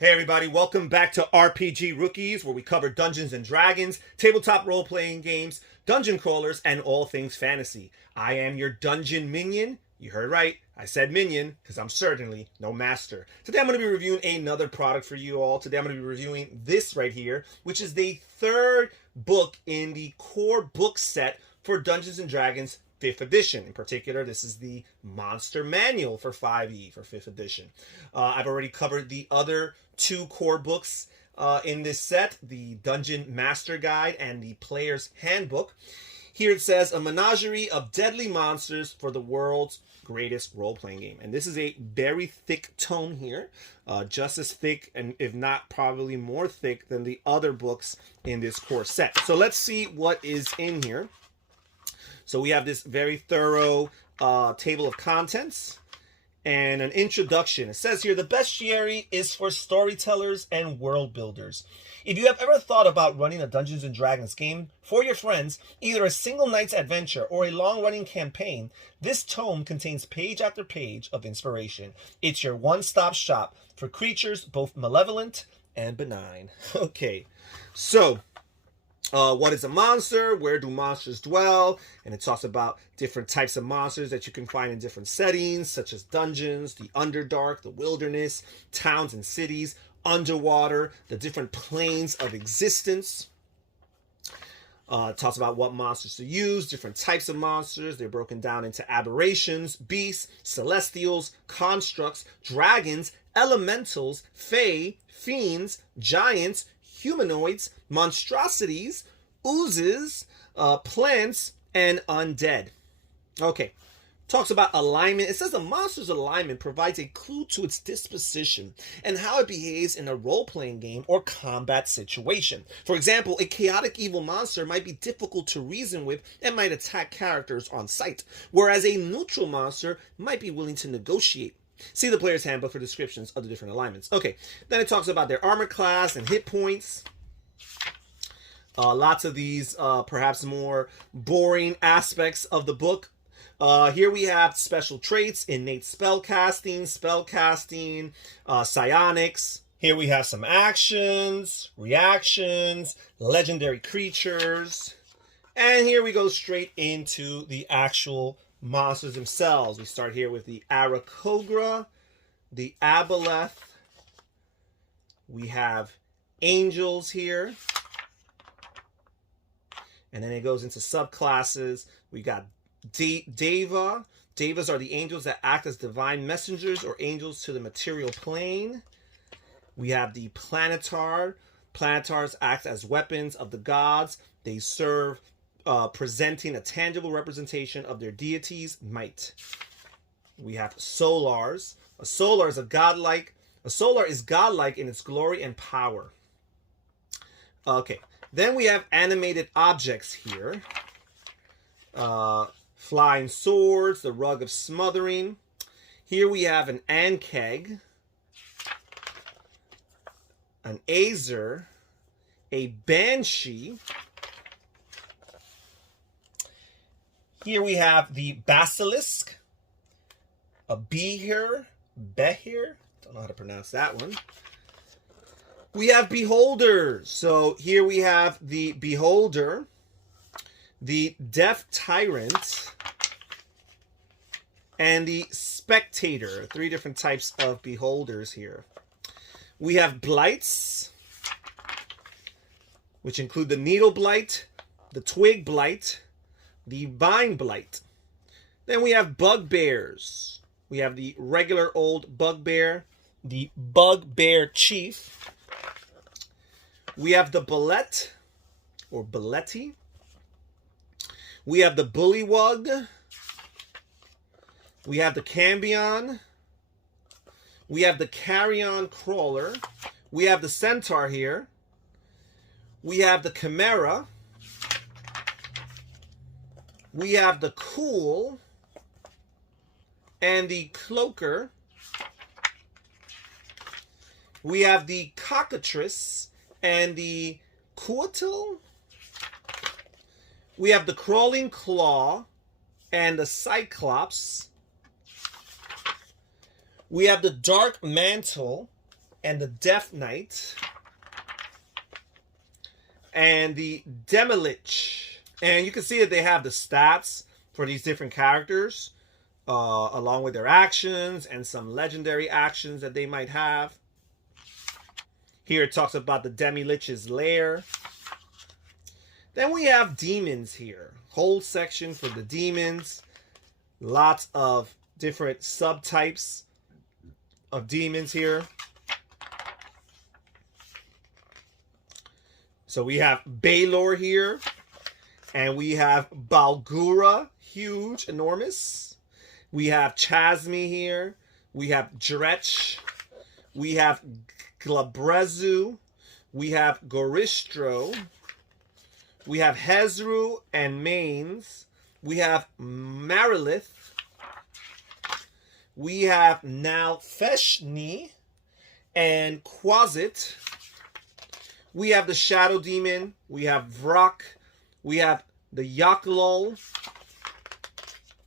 Hey everybody, welcome back to RPG Rookies, where we cover Dungeons and Dragons, tabletop role-playing games, dungeon crawlers, and all things fantasy. I am your dungeon minion. You heard right, I said minion, because I'm certainly no master. Today I'm going to be reviewing another product for you all. Today I'm going to be reviewing this right here, which is the third book in the core book set for Dungeons and Dragons 5th edition. In particular, this is the Monster Manual for 5e for 5th edition. I've already covered the other two core books in this set, the Dungeon Master Guide and the Player's Handbook. Here it says, a menagerie of deadly monsters for the world's greatest role-playing game. And this is a very thick tome here, just as thick, and if not probably more thick than the other books in this core set. So let's see what is in here. So we have this very thorough table of contents and an introduction. It says here, the bestiary is for storytellers and world builders. If you have ever thought about running a Dungeons and Dragons game for your friends, either a single night's adventure or a long-running campaign, this tome contains page after page of inspiration. It's your one-stop shop for creatures both malevolent and benign. Okay, so what is a monster? Where do monsters dwell? And it talks about different types of monsters that you can find in different settings, such as dungeons, the Underdark, the wilderness, towns and cities, underwater, the different planes of existence. It talks about what monsters to use, different types of monsters. They're broken down into aberrations, beasts, celestials, constructs, dragons, elementals, fae, fiends, giants, humanoids, monstrosities, oozes, plants, and undead. Okay, talks about alignment. It says a monster's alignment provides a clue to its disposition and how it behaves in a role-playing game or combat situation. For example, a chaotic evil monster might be difficult to reason with and might attack characters on sight, whereas a neutral monster might be willing to negotiate. See the player's handbook for descriptions of the different alignments. Okay, then it talks about their armor class and hit points. Lots of these perhaps more boring aspects of the book. Here we have special traits, innate spellcasting, psionics. Here we have some actions, reactions, legendary creatures. And here we go straight into the actual monsters themselves. We start here with the Arakogra, the Aboleth. We have angels here. And then it goes into subclasses. We got Deva. Devas are the angels that act as divine messengers or angels to the material plane. We have the Planetar. Planetars act as weapons of the gods. They serve presenting a tangible representation of their deity's might. We have solars. A solar is godlike in its glory and power. Okay, then we have animated objects here. Flying swords, the rug of smothering. Here we have an Ankeg, an Azer, a Banshee. Here we have the Basilisk, a Behir, don't know how to pronounce that one. We have Beholders. So here we have the Beholder, the Deaf Tyrant, and the Spectator. 3 different types of Beholders here. We have Blights, which include the Needle Blight, the Twig Blight, the Vine Blight. Then we have Bugbears. We have the regular old Bugbear, the Bugbear Chief. We have the Bullet, or Bulletti. We have the Bullywug. We have the Cambion. We have the Carrion Crawler. We have the Centaur here. We have the Chimera. We have the Cool and the Cloaker. We have the Cockatrice and the Coatil. We have the Crawling Claw and the Cyclops. We have the Dark Mantle and the Death Knight, and the Demilich. And you can see that they have the stats for these different characters, along with their actions and some legendary actions that they might have. Here it talks about the Demilich's lair. Then we have demons here. Whole section for the demons. Lots of different subtypes of demons here. So we have Baylor here. And we have Balgura, huge, enormous. We have Chasmi here. We have Dretch. We have Glabrezu. We have Goristro. We have Hezru and Mains. We have Marilith. We have Nalfeshni and Quasit. We have the Shadow Demon. We have Vrak. We have the Yaklol.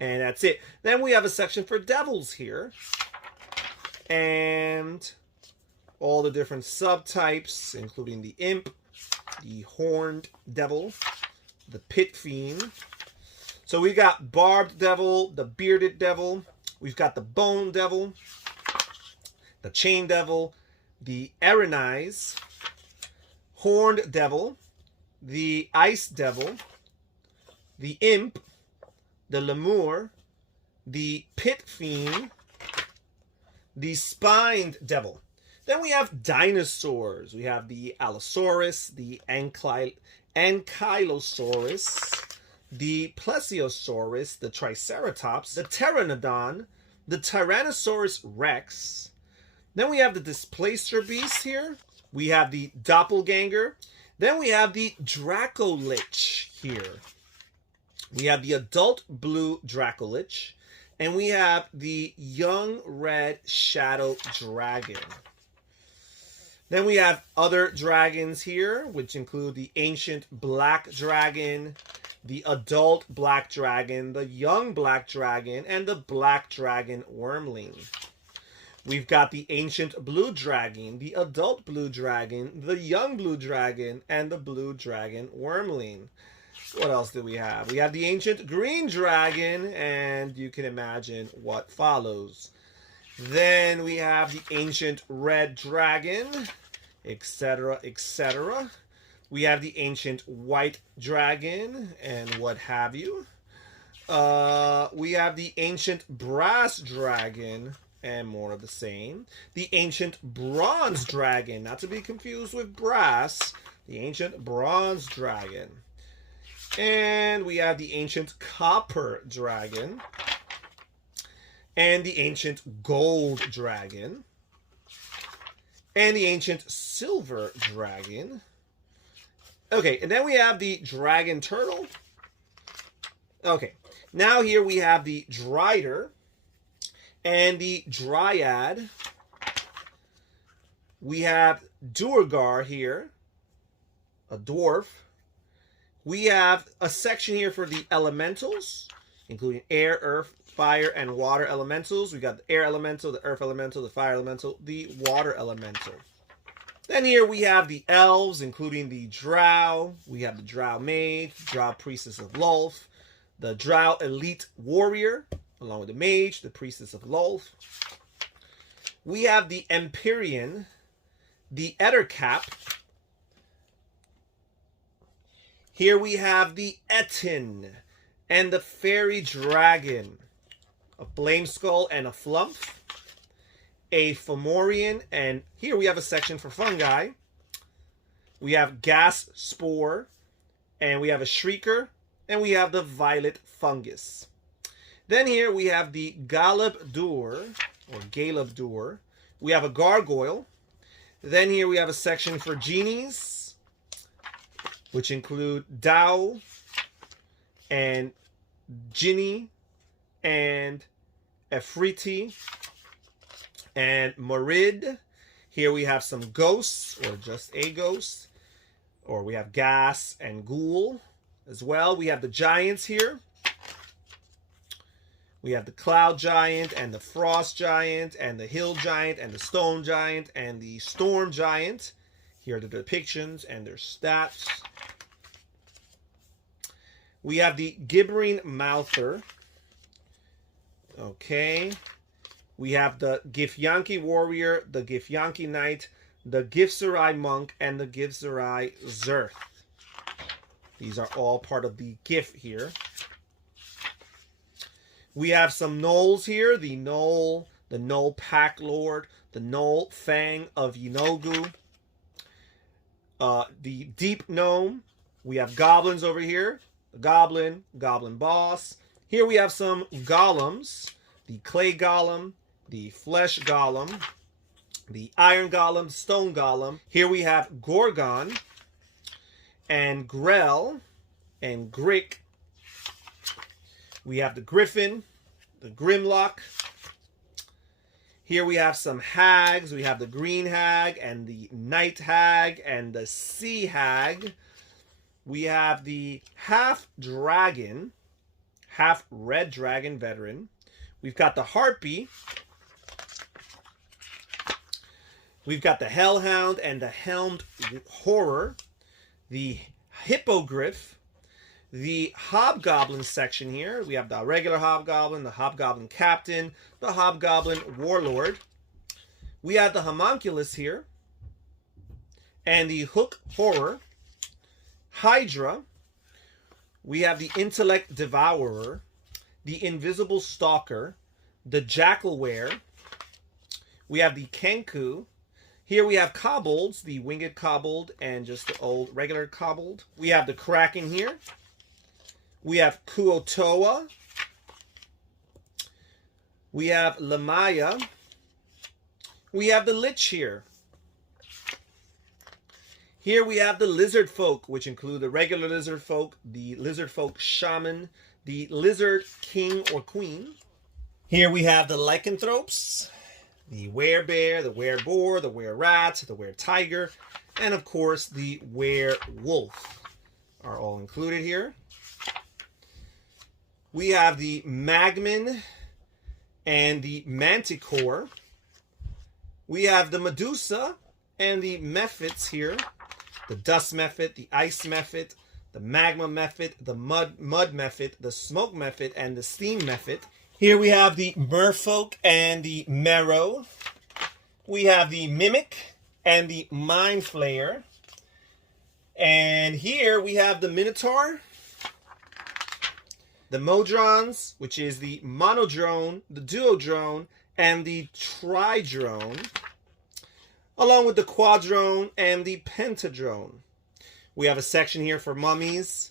And that's it. Then we have a section for devils here. And all the different subtypes, including the Imp, the Horned Devil, the Pit Fiend. So we got Barbed Devil, the Bearded Devil. We've got the Bone Devil, the Chain Devil, the Erenize, Horned Devil, the Ice Devil, the Imp, the Lemur, the Pit Fiend, the Spined Devil. Then we have dinosaurs. We have the Allosaurus, the Ankylosaurus, the Plesiosaurus, the Triceratops, the Pteranodon, the Tyrannosaurus Rex. Then we have the Displacer Beast here. We have the Doppelganger. Then we have the Dracolich here. We have the adult blue Dracolich. And we have the young red Shadow Dragon. Then we have other dragons here, which include the ancient black dragon, the adult black dragon, the young black dragon, and the black dragon wormling. We've got the ancient blue dragon, the adult blue dragon, the young blue dragon, and the blue dragon wormling. What else do we have? We have the ancient green dragon, and you can imagine what follows. Then we have the ancient red dragon, etc., etc. We have the ancient white dragon, and what have you. We have the ancient brass dragon, and more of the same. The ancient bronze dragon, not to be confused with brass. The ancient bronze dragon. And we have the ancient copper dragon. And the ancient gold dragon. And the ancient silver dragon. Okay, and then we have the dragon turtle. Okay, now here we have the Drider and the Dryad. We have Duergar here, a dwarf. We have a section here for the elementals, including air, earth, fire, and water elementals. We got the air elemental, the earth elemental, the fire elemental, the water elemental. Then here we have the elves, including the drow. We have the drow mage, drow priestess of Lolth, the drow elite warrior, along with the mage, the priestess of Lolth. We have the Empyrean, the Ettercap. Here we have the Etin and the fairy dragon, a flame skull and a flump, a Fomorian, and here we have a section for fungi. We have gas spore, and we have a shrieker, and we have the violet fungus. Then here we have the Galebdur, or Galebdur. We have a gargoyle. Then here we have a section for genies, which include Dao, and Ginny, and Efriti, and Morid. Here we have some ghosts, or just a ghost. Or we have gas and ghoul as well. We have the giants here. We have the Cloud Giant and the Frost Giant and the Hill Giant and the Stone Giant and the Storm Giant. Here are the depictions and their stats. We have the Gibbering Mouther. Okay. We have the Githyanki Warrior, the Githyanki Knight, the Githzerai Monk, and the Githzerai Zerth. These are all part of the Gith here. We have some gnolls here. The Gnoll Pack Lord, the Gnoll Fang of Yinogu, the Deep Gnome. We have goblins over here. The Goblin Boss. Here we have some golems. The Clay Golem, the Flesh Golem, the Iron Golem, Stone Golem. Here we have Gorgon and Grell and Grick. We have the Griffin, the Grimlock. Here we have some hags. We have the Green Hag and the Night Hag and the Sea Hag. We have the Half Dragon, Half Red Dragon Veteran. We've got the Harpy. We've got the Hellhound and the Helmed Horror. The Hippogriff. The Hobgoblin section here. We have the regular Hobgoblin, the Hobgoblin Captain, the Hobgoblin Warlord. We have the Homunculus here. And the Hook Horror. Hydra. We have the Intellect Devourer. The Invisible Stalker. The Jackalware. We have the Kenku. Here we have Kobolds, the Winged Kobold and just the old regular Kobold. We have the Kraken here. We have Kuotoa. We have Lamaya. We have the Lich here. Here we have the Lizard Folk, which include the regular Lizard Folk, the Lizard Folk Shaman, the Lizard King or Queen. Here we have the Lycanthropes, the Werebear, the Wereboar, the Were-Rat, the Were-Tiger, and of course the Were-Wolf are all included here. We have the Magman and the Manticore. We have the Medusa and the Mephits here. The Dust Mephit, the Ice Mephit, the Magma Mephit, the Mud Mephit, the Smoke Mephit, and the Steam Mephit. Here we have the Merfolk and the Marrow. We have the Mimic and the Mind Flayer. And here we have the Minotaur, the Modrons, which is the Monodrone, the Duodrone, and the Tridrone, along with the Quadrone and the Pentadrone. We have a section here for mummies.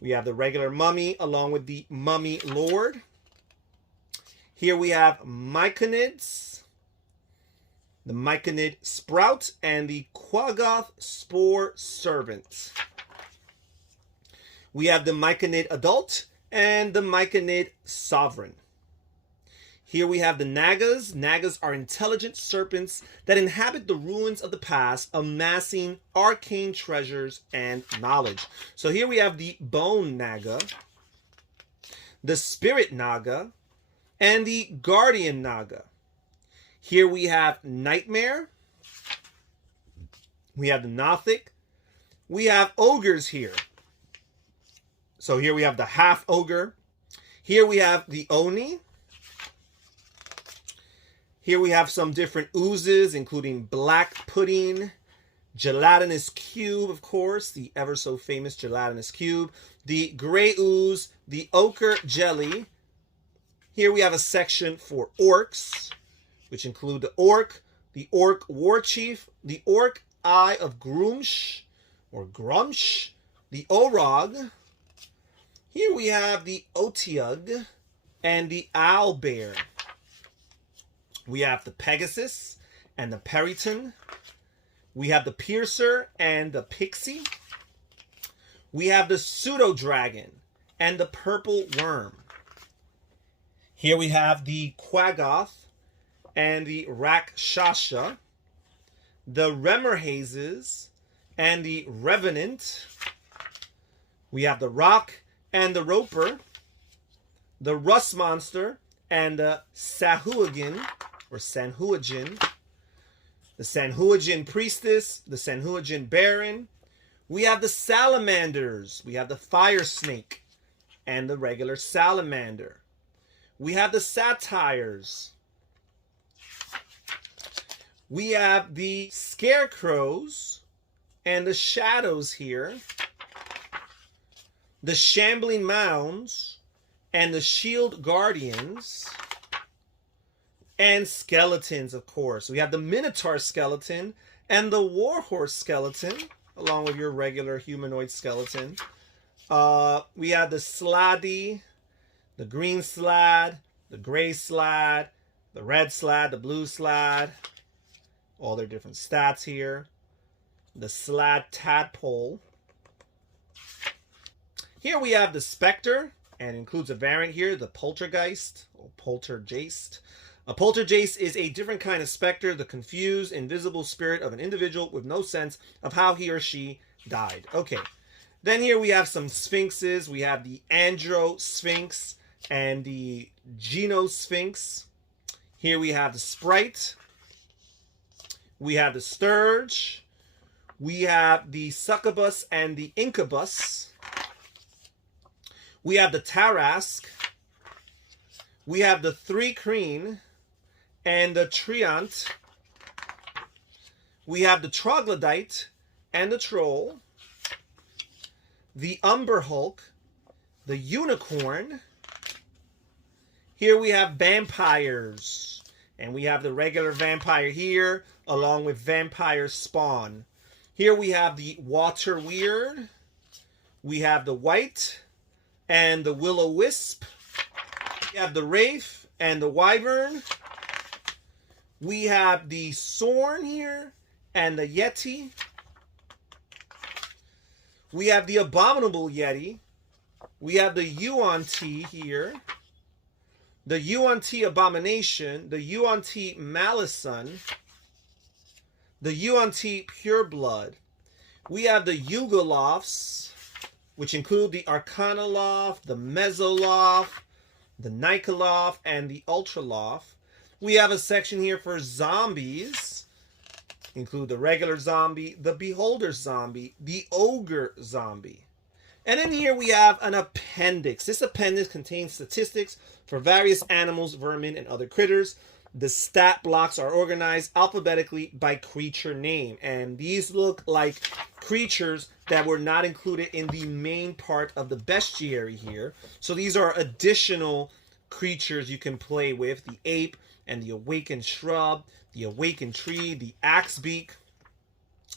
We have the regular mummy along with the Mummy Lord. Here we have Myconids, the Myconid Sprout, and the Quaggoth Spore Servant. We have the Myconid Adult and the Myconid Sovereign. Here we have the Nagas. Nagas are intelligent serpents that inhabit the ruins of the past, amassing arcane treasures and knowledge. So here we have the Bone Naga, the Spirit Naga, and the Guardian Naga. Here we have Nightmare. We have the Nothic. We have ogres here. So here we have the half ogre. Here we have the Oni. Here we have some different oozes, including Black Pudding, Gelatinous Cube, of course, the ever so famous Gelatinous Cube, the Grey Ooze, the Ochre Jelly. Here we have a section for orcs, which include the Orc War Chief, the Orc Eye of Grumsh, or Grumsh, the Orog. Here we have the Otiug and the Owlbear. We have the Pegasus and the Periton. We have the Piercer and the Pixie. We have the Pseudo-Dragon and the Purple Worm. Here we have the Quaggoth and the Rakshasha, the Remorhazes and the Revenant. We have the Rock and the Roper, the Rust Monster, and the Sahuagin, or Sanhuagin, the Sanhuagin Priestess, the Sanhuagin Baron. We have the Salamanders. We have the Fire Snake and the regular Salamander. We have the Satyrs. We have the Scarecrows and the Shadows here. The Shambling Mounds and the Shield Guardians. And skeletons, of course. We have the Minotaur skeleton and the Warhorse skeleton, along with your regular humanoid skeleton. We have the Sladdy, the green slad, the gray slad, the red slad, the blue slad. All their different stats here. The Slad Tadpole. Here we have the Spectre, and includes a variant here, the Poltergeist, or Poltergeist. A Poltergeist is a different kind of specter, the confused, invisible spirit of an individual with no sense of how he or she died. Okay, then here we have some Sphinxes. We have the Andro Sphinx and the Geno Sphinx. Here we have the Sprite. We have the Sturge. We have the Succubus and the Incubus. We have the Tarrasque. We have the Three Creen and the Treant. We have the Troglodyte and the Troll. The Umber Hulk. The Unicorn. Here we have vampires. And we have the regular vampire here, along with vampire spawn. Here we have the Water Weird. We have the White and the Will-O-Wisp. We have the Wraith and the Wyvern. We have the Sorn here and the Yeti. We have the Abominable Yeti. We have the Yuan-Ti here. The Yuan-Ti Abomination. The Yuan-Ti Malison. The Yuan-Ti Pureblood. We have the Yugoloths, which include the Arcanoloth, the Mesoloth, the Nikoloth, and the Ultraloth. We have a section here for zombies. Include the regular zombie, the Beholder zombie, the Ogre zombie. And in here we have an appendix. This appendix contains statistics for various animals, vermin, and other critters. The stat blocks are organized alphabetically by creature name. And these look like creatures that were not included in the main part of the bestiary here. So these are additional creatures you can play with. The ape and the awakened shrub, the awakened tree, the axebeak,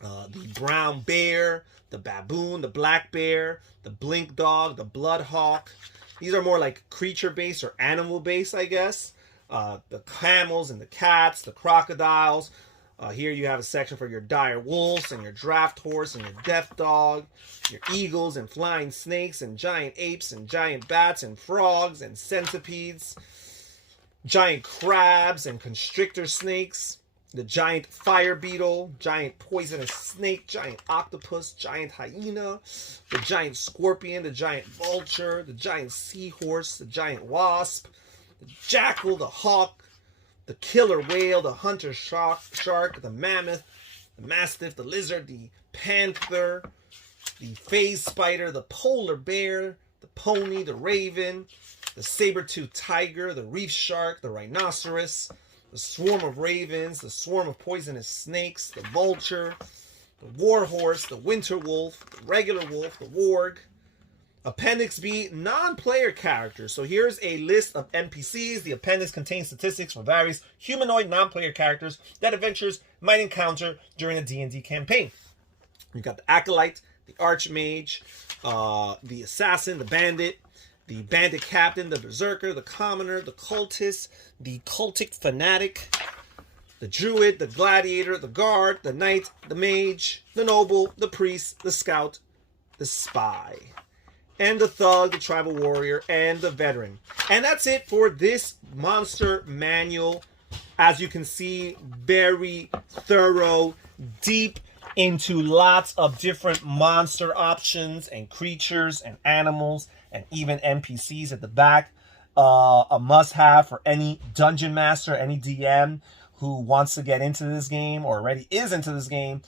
the brown bear, the baboon, the black bear, the blink dog, the blood hawk. These are more like creature-based or animal-based, I guess. The camels and the cats, the crocodiles. Here you have a section for your dire wolves and your draft horse and your death dog, your eagles and flying snakes and giant apes and giant bats and frogs and centipedes, giant crabs and constrictor snakes, the giant fire beetle, giant poisonous snake, giant octopus, giant hyena, the giant scorpion, the giant vulture, the giant seahorse, the giant wasp, the jackal, the hawk, the killer whale, the hunter shark, the mammoth, the mastiff, the lizard, the panther, the phase spider, the polar bear, the pony, the raven, the saber-toothed tiger, the reef shark, the rhinoceros, the swarm of ravens, the swarm of poisonous snakes, the vulture, the warhorse, the winter wolf, the regular wolf, the warg. Appendix B, non-player characters. So here's a list of NPCs. The appendix contains statistics for various humanoid non-player characters that adventurers might encounter during a D&D campaign. You've got the Acolyte, the Archmage, the Assassin, the Bandit Captain, the Berserker, the Commoner, the Cultist, the Cultic Fanatic, the Druid, the Gladiator, the Guard, the Knight, the Mage, the Noble, the Priest, the Scout, the Spy, and the Thug, the Tribal Warrior, and the Veteran. And that's it for this monster manual. As you can see, very thorough, deep into lots of different monster options and creatures and animals and even NPCs at the back. a must-have for any dungeon master, any DM who wants to get into this game or already is into this game,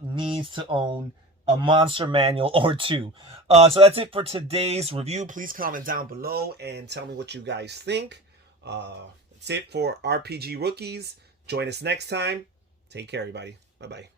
needs to own a monster manual or two. So that's it for today's review. Please comment down below and tell me what you guys think. That's it for RPG Rookies. Join us next time. Take care, everybody. Bye-bye.